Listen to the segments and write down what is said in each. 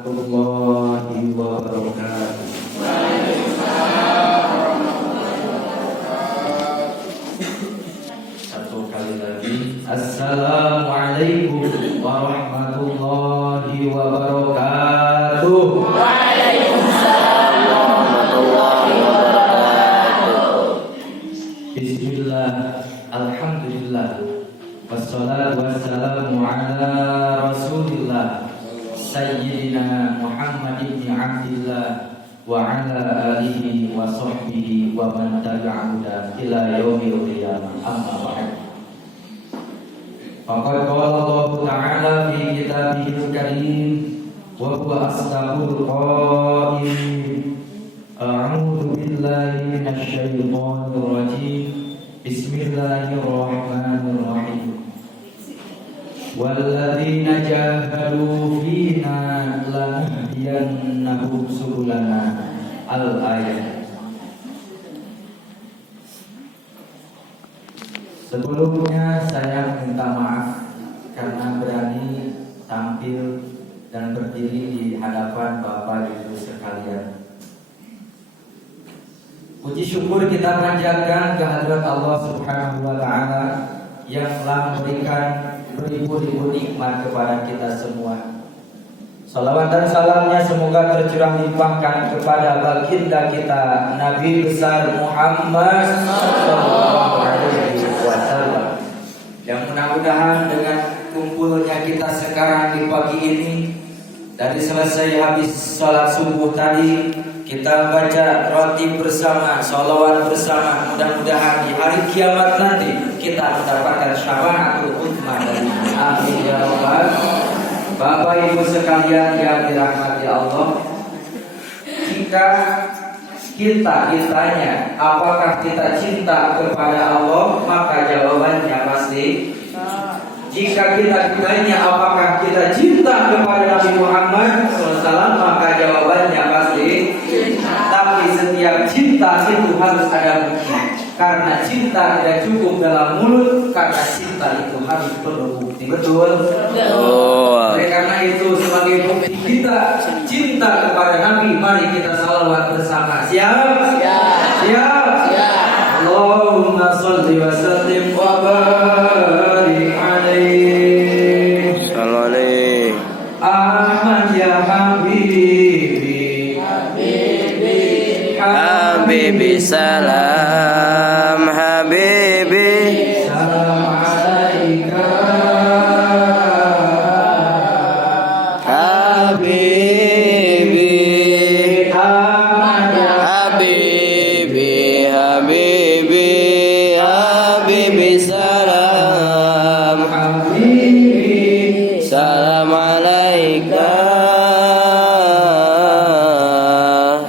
warahmatullahi wabarakatuh. Satu kali lagi. Assalamualaikum warahmatullahi wabarakatuh. Waalaikumsalam warahmatullahi wabarakatuh. Bismillah, alhamdulillah, wassalatu wassalamu ala rasulillah Sayyidina Muhammad ibn Abdillah wa ala alihi wa sahbihi wa man tabi'ahu ila yaumil qiyamah. Amma ba'd. Faqad qala Allah Ta'ala fi kitabihil karim wa huwa asdaqul qailin. A'udzu billahi minasy syaithanir rajim. Bismillahirrahmanirrahim. Walladzina jahadu fina lanahdiyannahum subulana. Al-ayat. Sebelumnya saya minta maaf karena berani tampil dan berdiri di hadapan Bapak Ibu sekalian. Puji syukur kita panjatkan kehadirat Allah Subhanahu wa Ta'ala yang telah memberikan beribu-ribu nikmat kepada kita semua. Salawat dan salamnya semoga tercurah limpahkan kepada baginda kita Nabi besar Muhammad sallallahu alaihi wasallam. Yang mudah-mudahan dengan kumpulnya kita sekarang di pagi ini, dari selesai habis sholat subuh tadi, kita baca roti bersama, sholawat bersama. Mudah-mudahan di hari kiamat nanti kita mendapatkan syafaatul uzma dari amin ya rabbal. Bapak Ibu sekalian yang dirahmati Allah, jika kita ditanya apakah kita cinta kepada Allah, maka jawabannya pasti. Jika kita ditanya apakah kita cinta kepada Nabi Muhammad SAW, maka jawabannya pasti. Tapi setiap cinta itu harus ada bukti. Karena cinta tidak cukup dalam mulut, karena cinta itu harus penuh bukti. Betul? Oleh karena itu sebagai bukti kita cinta kepada Nabi, mari kita salawat bersama. Siap? Siap? Allahumma sholli wa sallim wa barik alaihi. Sallallahu Ahmad ya Habibi, Habibi salam Habibi salam alaika Habibi Ahmad ya Habibi Habibi Habibi salam Habibi. salam alaika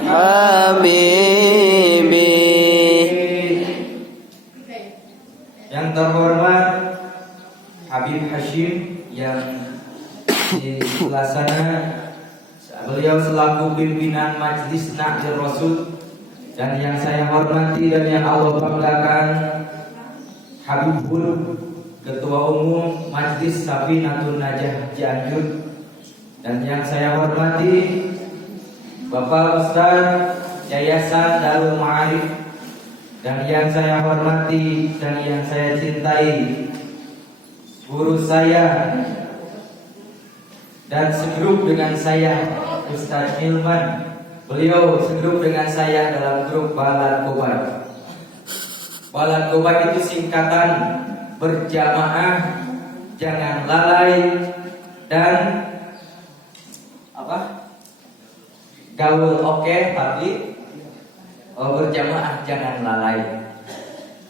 Habibi. Yang terhormat Habib Hashim yang di sebelah sana, beliau selaku pimpinan Majelis Na'zir Rasul, dan yang saya hormati dan yang Allah banggakan Habibul, Ketua Umum Majelis Safinatun Najah Cianjur, dan yang saya hormati Bapak Ustaz Yayasan Darul Ma'arif, dan yang saya hormati dan yang saya cintai guru saya dan segrup dengan saya Ustaz Ilman. Beliau segrup dengan saya dalam grup Balan Kobar. Balan Kobar itu singkatan berjamaah, jangan lalai, dan apa? Gaul oke, tapi berjamaah jangan lalai.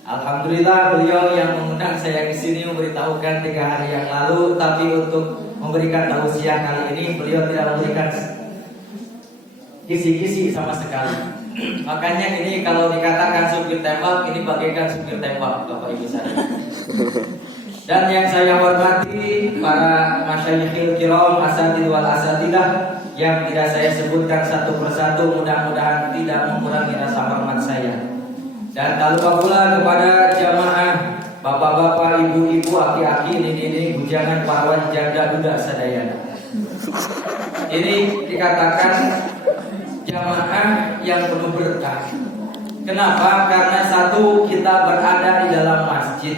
Alhamdulillah beliau yang mengundang saya ke sini memberitahukan 3 hari yang lalu, tapi untuk memberikan tausiah kali ini beliau tidak memberikan kisi-kisi sama sekali. Makanya ini kalau dikatakan supir tembak, ini bagaikan supir tembak Bapak Ibu saya. Dan yang saya hormati para masyayikhil kiram, asatidz wal asatidah yang tidak saya sebutkan satu persatu, mudah-mudahan tidak mengurangi rasa hormat saya. Dan tak lupa pula kepada jamaah, bapak-bapak, ibu-ibu, aki-aki, nini-nini, bujangan, pahlawan, janda, duda, sadayana. Ini dikatakan jamaah yang penuh berkah. Kenapa? Karena satu, kita berada di dalam masjid.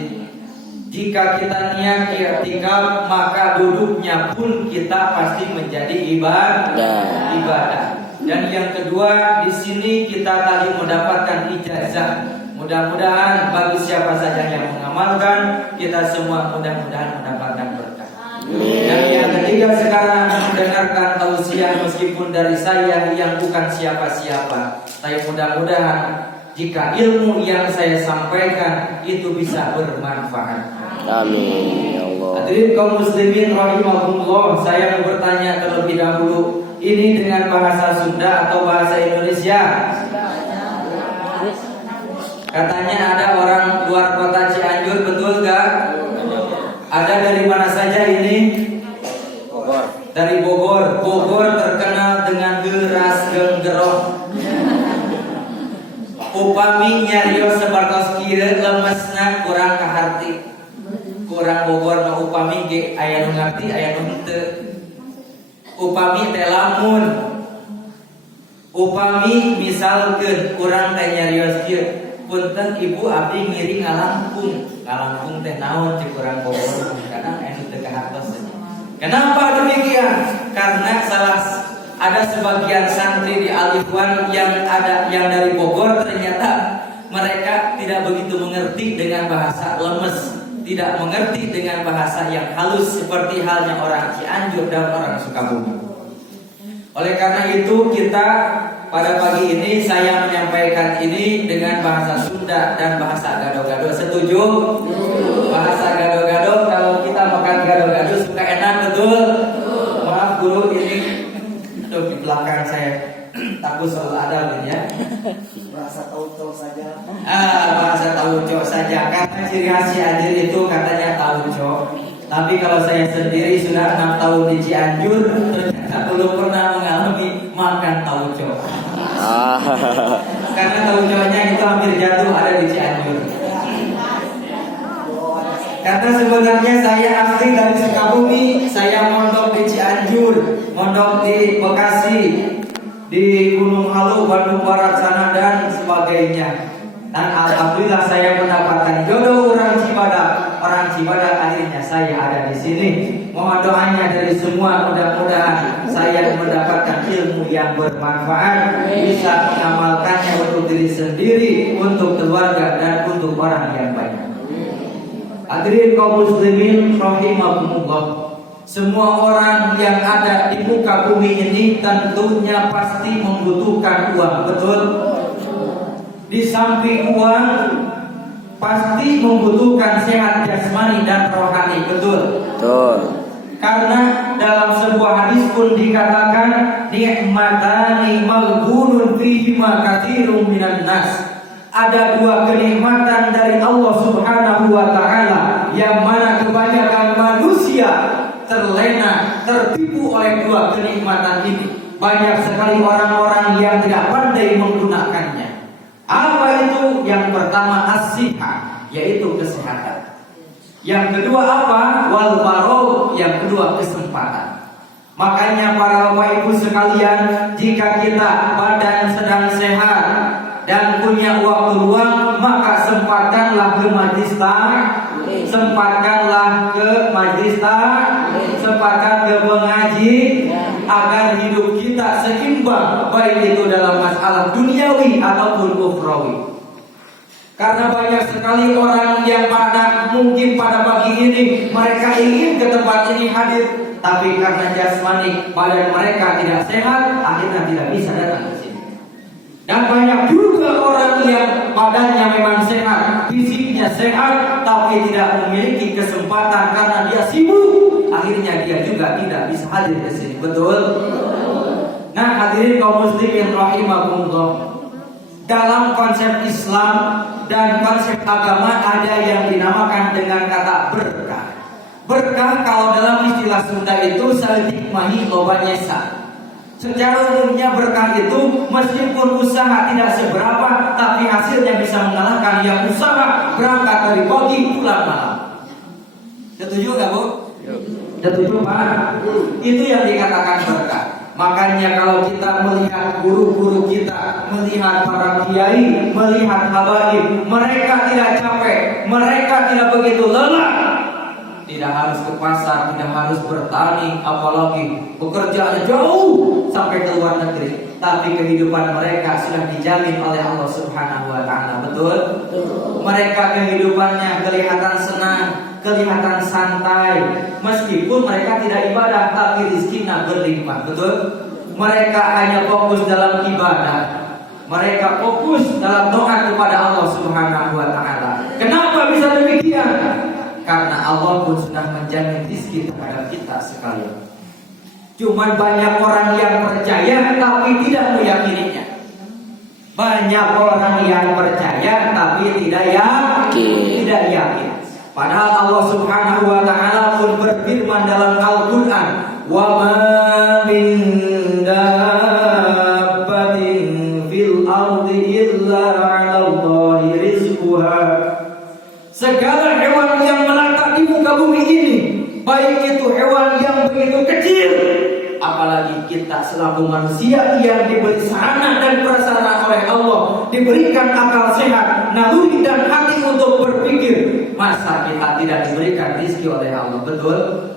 Jika kita niat i'tikaf, maka duduknya pun kita pasti menjadi ibadah. Dan yang kedua, di sini kita tadi mendapatkan ijazah. Mudah-mudahan bagi siapa saja yang mengamalkan, kita semua mudah-mudahan mendapatkan berkah. Dan yang ketiga, sekarang mendengarkan tausiah meskipun dari saya yang bukan siapa-siapa. Tapi mudah-mudahan jika ilmu yang saya sampaikan itu bisa bermanfaat. Amin ya Allah. Hadirin kaum muslimin rahimakumullah, saya mau bertanya terlebih dahulu, ini dengan bahasa Sunda atau bahasa Indonesia? Katanya ada orang luar kota Cianjur, betul gak? Ada dari mana saja ini? Bogor. Dari Bogor. Bogor terkenal dengan geras genggerok. Upami nyarios sabartos kieu lemesna kurang kaharti. Kurang Bogor mah upami ge aya nu ngarti aya nu henteu. Upami teh lamun upami misalkeun urang teh nyarios kieu, punten ibu abdi ngiri ngalangkung. Ngalangkung teh naon cek urang Bogor kadang aya nu teu kahartos. Kenapa demikian? Karena ada sebagian santri di Alifwan yang dari Bogor, ternyata mereka tidak begitu mengerti dengan bahasa lemes, tidak mengerti dengan bahasa yang halus seperti halnya orang Cianjur dan orang Sukabumi. Oleh karena itu kita pada pagi ini saya menyampaikan ini dengan bahasa Sunda dan bahasa gado-gado. Setuju? Bahasa gado-gado, kalau kita makan gado-gado suka enak, betul? Maaf guru, ini di belakang saya takut selalu ada ya. Bahasa tauco saja. Bahasa tauco saja. Karena ciri khas Cianjur itu katanya tauco. Tapi kalau saya sendiri sudah 6 tahun di Cianjur, ternyata belum pernah mengalami makan tauco. Karena tauconya itu hampir jatuh ada di Cianjur. Karena sebenarnya saya asli dari Sukabumi, saya mondok di Cianjur, mondok di Bekasi, di Gunung Halu, Bandung Barat sana dan sebagainya. Dan alhamdulillah saya mendapatkan jodoh orang Cibadak akhirnya saya ada di sini. Mohon doanya dari semua, mudah-mudahan saya mendapatkan ilmu yang bermanfaat, bisa mengamalkannya untuk diri sendiri, untuk keluarga dan untuk orang yang banyak. Hadirin kaum muslimin rahimakumullah. Semua orang yang ada di muka bumi ini tentunya pasti membutuhkan uang, betul? Di samping uang pasti membutuhkan sehat jasmani dan rohani, betul? Betul. Karena dalam sebuah hadis pun dikatakan ni'matani maghbunun fihima katsirun minan nas. Ada dua kenikmatan dari Allah Subhanahu wa taala yang mana kebanyakan manusia terlena, tertipu oleh dua kenikmatan ini. Banyak sekali orang-orang yang tidak pandai menggunakannya. Apa itu? Yang pertama as-sihah, yaitu kesehatan. Yang kedua apa? Wal faragh, yang kedua kesempatan. Makanya para bapak ibu sekalian, jika kita badan sedang sehat dan punya waktu luang, maka sempatkanlah ke majlis taklim, sempatkanlah ke majlis taklim, sempatkan ke mengaji, agar hidup kita seimbang, baik itu dalam masalah duniawi ataupun ukhrawi. Karena banyak sekali orang yang mungkin pada pagi ini mereka ingin ke tempat ini hadir, tapi karena jasmani badan mereka tidak sehat, akhirnya tidak bisa datang ke sini. Dan banyak juga orang yang badannya memang sehat, fisiknya sehat, tapi tidak memiliki kesempatan karena dia sibuk, akhirnya dia juga tidak bisa hadir ke sini, betul? Nah, hadirin kaum muslimin rahimakumullah. Dalam konsep Islam dan konsep agama ada yang dinamakan dengan kata berkah. Berkah kalau dalam istilah Sunda itu salikmahi lobanyesa. Secara umumnya berkah itu meskipun usaha tidak seberapa, tapi hasilnya bisa mengalahkan yang usaha berangkat dari pagi pulang malam. Setuju nggak, Bu? Setuju, Pak? Itu yang dikatakan berkah. Makanya kalau kita melihat guru-guru kita, melihat para kiai, melihat habaib, mereka tidak capek, mereka tidak begitu lelah. Tidak harus ke pasar, tidak harus bertani, apalagi pekerjaan jauh sampai ke luar negeri. Tapi kehidupan mereka sudah dijamin oleh Allah Subhanahu wa Ta'ala. Betul? Mereka kehidupannya kelihatan senang, kelihatan santai. Meskipun mereka tidak ibadah, tapi rizkinya berlimpah. Betul? Mereka hanya fokus dalam ibadah. Mereka fokus dalam doa kepada Allah Subhanahu wa Ta'ala. Kenapa bisa demikian? Karena Allah pun sudah menjamin rizki terhadap kita sekalian. Cuman banyak orang yang percaya tapi tidak meyakininya. Banyak orang yang percaya tapi tidak yakin. Padahal Allah Subhanahu wa Ta'ala pun berfirman dalam Al-Qur'an, "Wa ma min dabbatin fil ardi illa 'ala Allahi rizquha." Segala hewan yang melata di muka bumi ini, baik itu hewan yang begitu kecil, apalagi kita selaku manusia yang diberi sarana dan prasarana oleh Allah, diberikan akal sehat, naluri dan hati untuk berpikir, masa kita tidak diberikan rizki oleh Allah? Betul?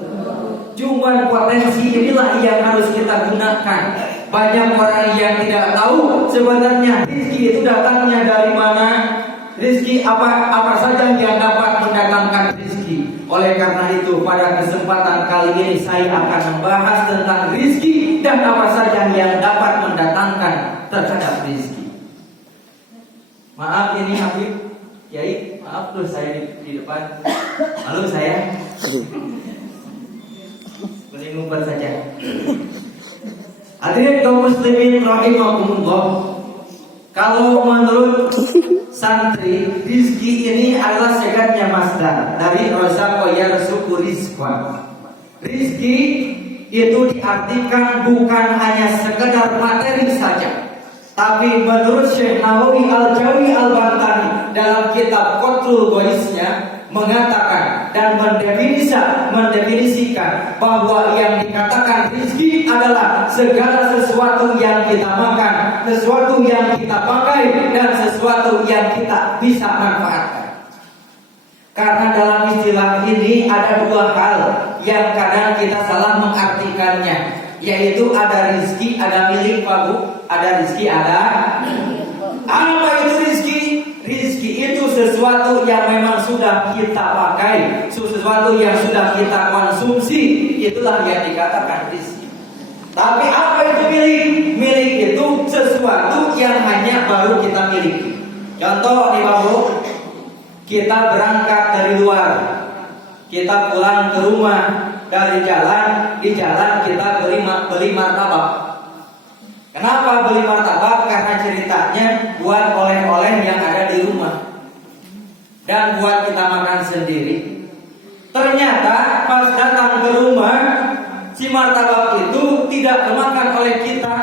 Cuman potensi inilah yang harus kita gunakan. Banyak orang yang tidak tahu sebenarnya rizki itu datangnya dari mana. Rizki apa saja yang dapat mendatangkan rizki. Oleh karena itu pada kesempatan kali ini saya akan membahas tentang rizki dan apa saja yang dapat mendatangkan terhadap rizki. Maaf ini Habib, Kiai, maaf tuh saya di depan. Malu saya. Boleh ngumpet saja. Hadirin kaum muslimin rahimakumullah. Kalau menurut santri, rizki ini adalah segatnya masdar dari rozaqa yarzuqu rizqan. Rizki itu diartikan bukan hanya sekedar materi saja, tapi menurut Syekh Nawawi Al-Jawi Al-Bantani dalam kitab Qatlul Ghaisnya mengatakan dan mendefinisikan bahwa yang dikatakan rizki adalah segala sesuatu yang kita makan, sesuatu yang kita pakai, dan sesuatu yang kita bisa manfaatkan. Karena dalam istilah ini ada dua hal yang kadang kita salah mengartikannya, yaitu ada rizki, ada milik, Pak Bu. Ada rizki, ada apa itu rizki? Rizki itu sesuatu yang memang sudah kita pakai, sesuatu yang sudah kita konsumsi, itulah yang dikatakan rizki. Tapi apa itu milik? Milik itu sesuatu yang hanya baru kita miliki. Contoh nih Pak Bu, kita berangkat dari luar, kita pulang ke rumah, dari jalan, di jalan kita beli martabak. Kenapa beli martabak? Karena ceritanya buat oleh-oleh yang ada di rumah dan buat kita makan sendiri. Ternyata pas datang ke rumah, si martabak itu tidak kemakan oleh kita,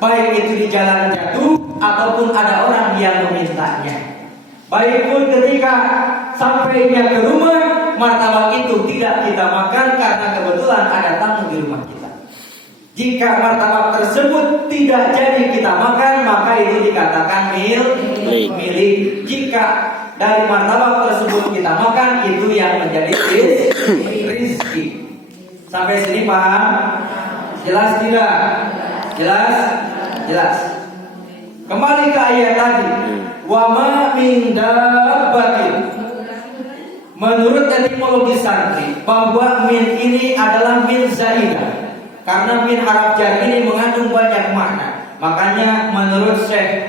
baik itu di jalan jatuh ataupun ada orang yang memintanya. Baik pun ketika sampainya ke rumah, martabak itu tidak kita makan karena kebetulan ada tamu di rumah kita. Jika martabak tersebut tidak jadi kita makan, maka itu dikatakan milik. Jika dari martabak tersebut kita makan, itu yang menjadi rizki. Sampai sini paham? Jelas tidak? Jelas. Kembali ke ayat tadi. Wa ma min dabbatin. Menurut etimologi santri, bahwa min ini adalah min zaidah. Karena min haraf jar ini mengandung banyak makna. Makanya menurut Syekh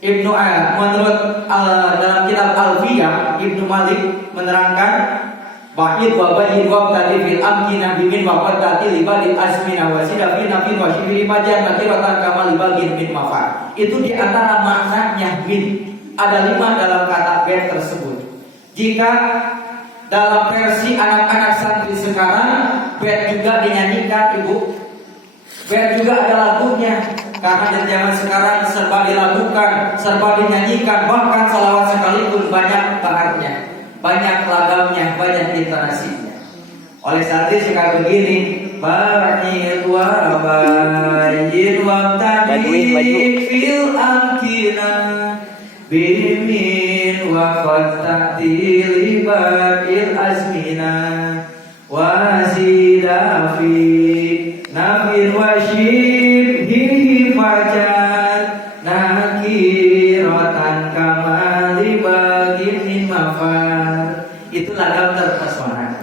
Ibnu dalam kitab Alfiyah, Ibnu Malik menerangkan ba'id wa ba'id wa tadi fil amkinah bimin wa qadati libadil asmina wa sidafin nafin wa shibiri majan nakiratan kamal libagin min mafar. Itu diantara maknanya min. Ada 5 dalam kata bait tersebut. Jika dalam versi anak-anak santri sekarang, bait juga dinyanyikan Ibu. Bait juga ada lagunya. Karena di zaman sekarang serba dilakukan, serba dinyanyikan, bahkan salawat sekalipun banyak baharnya, banyak lagamnya, banyak intonasinya. Oleh santri sekarang begini, ba'id wa bayin wa tadi fil amkina bimin wa qattati libatil azmina wa zidafi nafin wa shibhi fajan nakiratan kamali bagin min mafar. Itulah daftar pesona.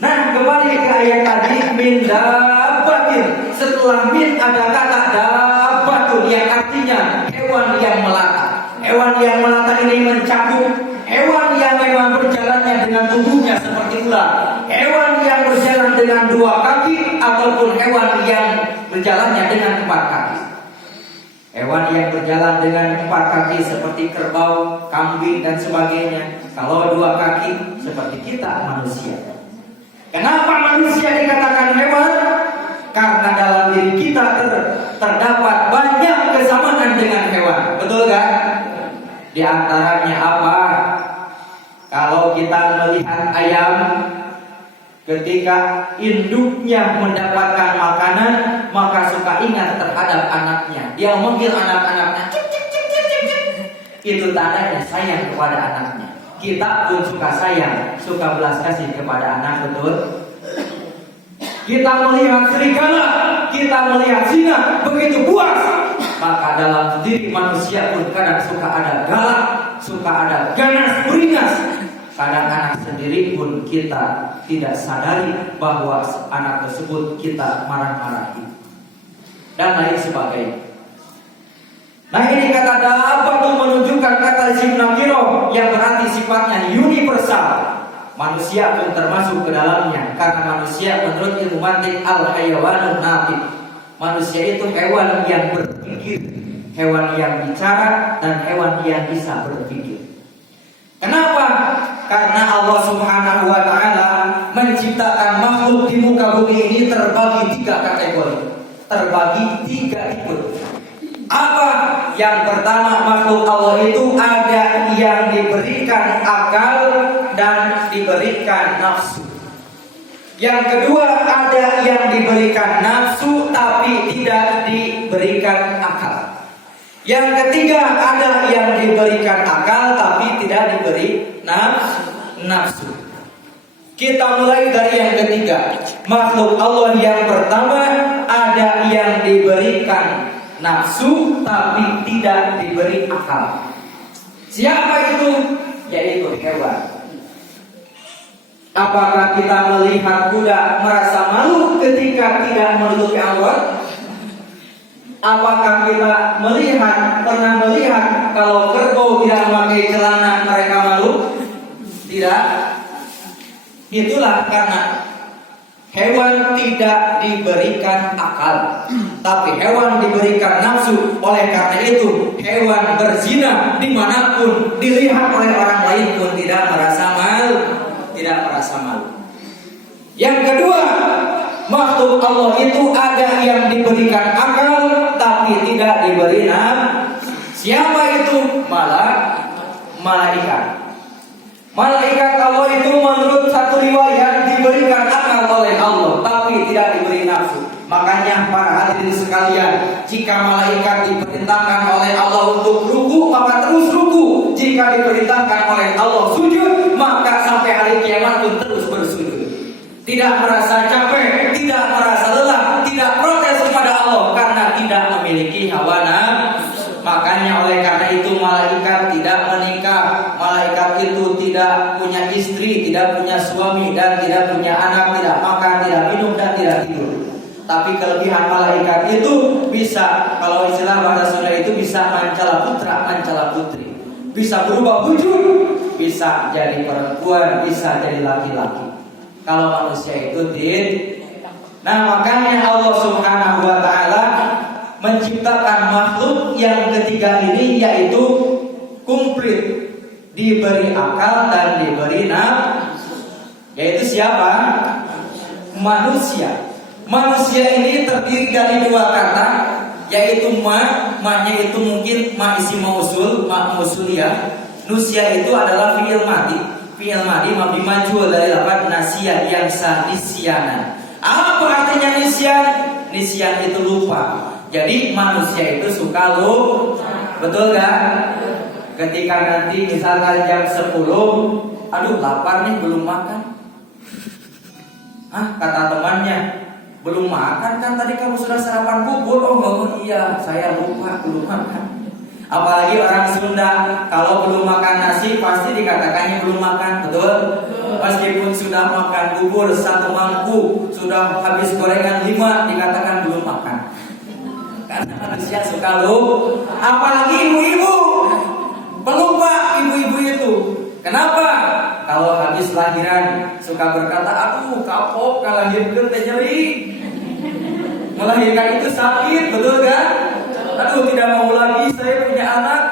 Nah, kembali ke ayat tadi, min dabatin. Setelah min ada kata dabatun yang artinya hewan yang melata. Hewan yang melata ini mencakup hewan yang memang berjalannya dengan tubuhnya seperti ular, hewan yang berjalan dengan 2 kaki ataupun hewan yang berjalannya dengan 4 kaki. Hewan yang berjalan dengan 4 kaki seperti kerbau, kambing dan sebagainya. Kalau 2 kaki seperti kita manusia. Kenapa manusia dikatakan hewan? Karena dalam diri kita terdapat banyak kesamaan dengan hewan. Betul kan? Di antaranya apa? Kalau kita melihat ayam, ketika induknya mendapatkan makanan, maka suka ingat terhadap anaknya. Dia memanggil anak-anaknya, cik, cik, cik, cik, cik, cik. Itu tandanya sayang kepada anaknya. Kita pun suka sayang, suka belas kasih kepada anak, betul? Kita melihat serigala, kita melihat singa, begitu puas. Maka dalam diri manusia pun kadang suka ada galak, suka ada ganas, beringas. Kadang anak sendiri pun kita tidak sadari bahwa anak tersebut kita marah-marahi dan lain sebagainya. Nah, ini kata dapat menunjukkan kata isim nakiro yang berarti sifatnya universal. Manusia pun termasuk ke dalamnya, karena manusia menurut ilmu mantik al-hayawanun natiq. Manusia itu hewan yang berpikir, hewan yang bicara, dan hewan yang bisa berpikir. Kenapa? Karena Allah Subhanahu wa Ta'ala menciptakan makhluk di muka bumi ini terbagi 3 kategori, terbagi 3 tipe. Apa? Yang pertama, makhluk Allah itu ada yang diberikan akal dan diberikan nafsu. Yang kedua, ada yang diberikan nafsu tapi tidak diberikan akal. Yang ketiga, ada yang diberikan akal tapi tidak diberi nafsu. Kita mulai dari yang ketiga. Makhluk Allah yang pertama ada yang diberikan nafsu tapi tidak diberi akal. Siapa itu? Yaitu hewan. Apakah kita melihat kuda merasa malu ketika tidak menutupi aurat? Apakah kita pernah melihat kalau kerbau tidak memakai celana mereka malu? Tidak. Itulah karena hewan tidak diberikan akal, tapi hewan diberikan nafsu. Oleh karena itu, hewan berzina dimanapun dilihat oleh orang lain pun tidak merasa malu. Yang kedua, makhluk Allah itu ada yang diberikan akal tapi tidak diberi nafsu. Siapa itu? Malaikat. Malaikat Allah itu menurut satu riwayat diberikan akal oleh Allah tapi tidak diberi nafsu. Makanya para hadirin sekalian, jika malaikat diperintahkan oleh Allah untuk ruku, maka terus ruku. Jika diperintahkan oleh Allah sujud, maka sampai hari kiamat pun terus bersujud. Tidak merasa capek, tidak merasa lelah, tidak protes kepada Allah karena tidak memiliki hawa nafsu. Makanya oleh karena itu malaikat tidak menikah, malaikat itu tidak punya istri, tidak punya suami, dan tidak punya anak, tidak makan, tidak minum, dan tidak tidur. Tapi kelebihan malaikat itu bisa, kalau istilah bahasa Sunda itu bisa mancala putra, mancala putri. Bisa berubah wujud, bisa jadi perempuan, bisa jadi laki-laki. Kalau manusia itu Nah, makanya Allah Subhanahu wa Ta'ala menciptakan makhluk yang ketiga ini, yaitu komplit, diberi akal dan diberi nafsu. Yaitu siapa? Manusia. Manusia ini terdiri dari 2 kata, yaitu ma-nya itu mungkin ma isim mausul, ma mausuliyah. Nusia itu adalah fi'il madi. Fi'il madi mabni majhul dari lafaz nasiya yang sah nisyanan. Apa artinya nisyan? Nisyan itu lupa. Jadi manusia itu suka lupa. Betul gak? Ketika nanti misalkan jam 10, aduh lapar nih belum makan. Kata temannya, belum makan kan tadi kamu sudah sarapan bubur. Oh iya, saya lupa belum makan. Apalagi orang Sunda, kalau belum makan nasi pasti dikatakannya belum makan, betul? Meskipun sudah makan bubur 1 mangkuk, sudah habis gorengan 5, dikatakan belum makan. Karena manusia suka lupa. Apalagi ibu-ibu, pelupa ibu-ibu itu. Kenapa? Kalau habis lahiran suka berkata, aduh kapok ngelahirkan teh nyeri. Melahirkan itu sakit, betul kan? Aduh tidak mau lagi saya punya anak,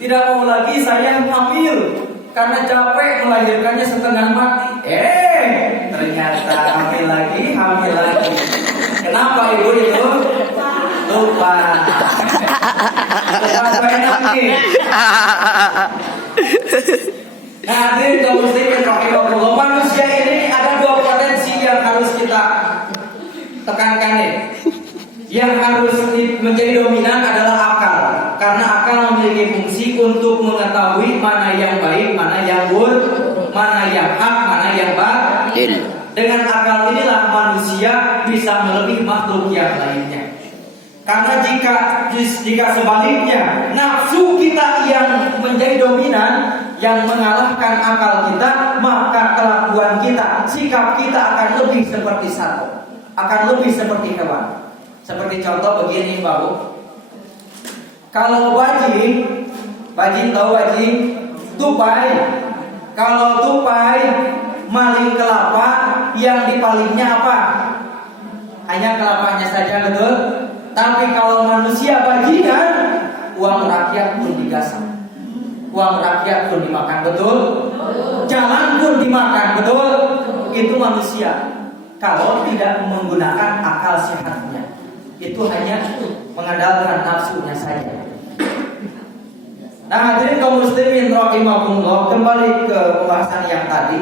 tidak mau lagi saya hamil karena capek melahirkannya setengah mati. Ternyata hamil lagi. Kenapa ibu itu? Lupa. Lupa enak nih. Nah, hadirin kaum muslimin rahimahullah, manusia ini ada 2 potensi yang harus kita tekankan nih. Yang harus menjadi dominan adalah akal. Karena akal memiliki fungsi untuk mengetahui mana yang baik, mana yang buruk, mana yang hak, mana yang batil. Dengan akal inilah manusia bisa melebihi makhluk yang lainnya. Karena jika sebaliknya nafsu kita yang menjadi dominan, yang mengalahkan akal kita, maka kelakuan kita, sikap kita akan lebih seperti satwa, akan lebih seperti hewan. Seperti contoh begini Pak Bu. Kalau bajing tahu bajing? Tupai. Kalau tupai maling kelapa, yang dipalingnya apa? Hanya kelapanya saja, betul? Tapi kalau manusia bajingan, uang rakyat pun digasak, uang rakyat pun dimakan, betul? Jalan pun dimakan, betul? Itu manusia. Kalau tidak menggunakan akal sehatnya, itu hanya mengandalkan nafsunya saja. Nah, hadirin kaum muslimin rahimakumullah, kembali ke pembahasan yang tadi,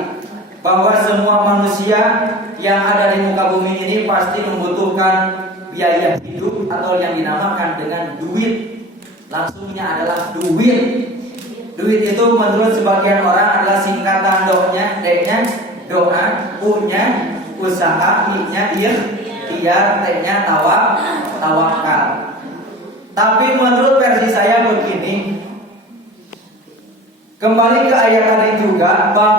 bahwa semua manusia yang ada di muka bumi ini pasti membutuhkan biaya hidup atau yang dinamakan dengan duit. Langsungnya adalah duit. Duit itu menurut sebagian orang adalah singkatan D-nya doa, U-nya usaha, I-nya ikhtiar, T-nya tawakal. Tapi menurut versi saya begini, kembali ke ayat tadi juga, bahwa